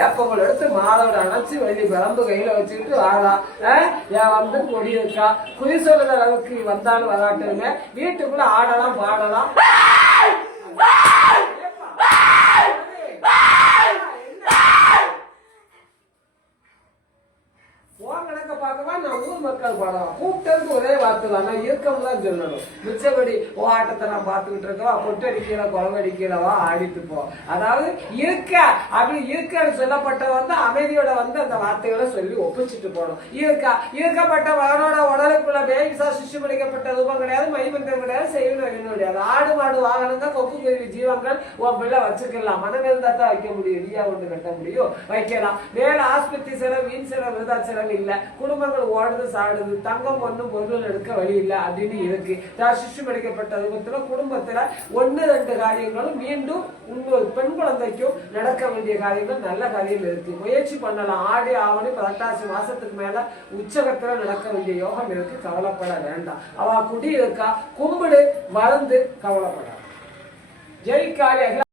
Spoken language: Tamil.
ஏப்பங்களை எடுத்து மாதோட அணைச்சு வெளியே விளம்பு கையில வச்சுக்கிட்டு வாழா என் வந்து கொடி இருக்கா குறி சொல்லுற அளவுக்கு வந்தாலும் வராட்டுங்க வீட்டுக்குள்ள ஆடலாம் பாடலாம். கணக்க பார்க்கவா நான் ஊர் மக்கள் பாடலாம் கூப்பிட்டதுக்கு ஒரே வார்த்தை தான் நான் இயக்கம் தான் சொல்லணும். மிச்சபடி ஆட்டத்தை நான் பார்த்துக்கிட்டு இருக்கவா கொட்டடிக்கல குழம்படிக்கிறவா ஆடிட்டு போ. அதாவது இருக்க அப்படி இருக்கன்னு சொல்லப்பட்ட வந்து அமைதியோட வந்து அந்த வார்த்தைகளை சொல்லி ஒப்பிச்சுட்டு போகணும். இருக்கப்பட்ட மகனோட உடலுக்குள்ள பேபிசா சிசு பிடிக்கப்பட்ட ரூபம் கிடையாது, மைமந்தம் கிடையாது, செய்வன கிடையாது. ஆடு மாடு வாகனங்கள் கொக்கு கருவி ஜீவங்கள் உன் பிள்ளை வச்சுக்கலாம். மனம் இருந்தா தான் வைக்க முடியும், நீயா ஒன்று கட்ட முடியும், வைக்கலாம். வேலை ஆஸ்பத்திரி செலவு வீண் செலவு விருதா செலவு இல்லை, குடும்பங்கள் ஓடுது சாடுது, தங்கம் ஒண்ணும் பொருள் எடுக்க வழி இல்லை அப்படின்னு இருக்கு. சிசு படிக்கப்பட்ட ரூபத்துல குடும்பத்துல 1-2 காரியங்களும் மீண்டும் பெண் குழந்தைக்கும் நடக்க வேண்டிய காரியங்கள் நல்ல காரியம் இருக்கு. முயற்சி பண்ணலாம். ஆடி ஆவணி 18 மாசத்துக்கு மேல உச்சகத்துல நடக்க வேண்டிய யோகம் இருக்கு. கவலைப்பட வேண்டாம். அவ குடி இருக்கா கும்பிடு மறந்து கவலைப்பட ஜெயிக்காரி.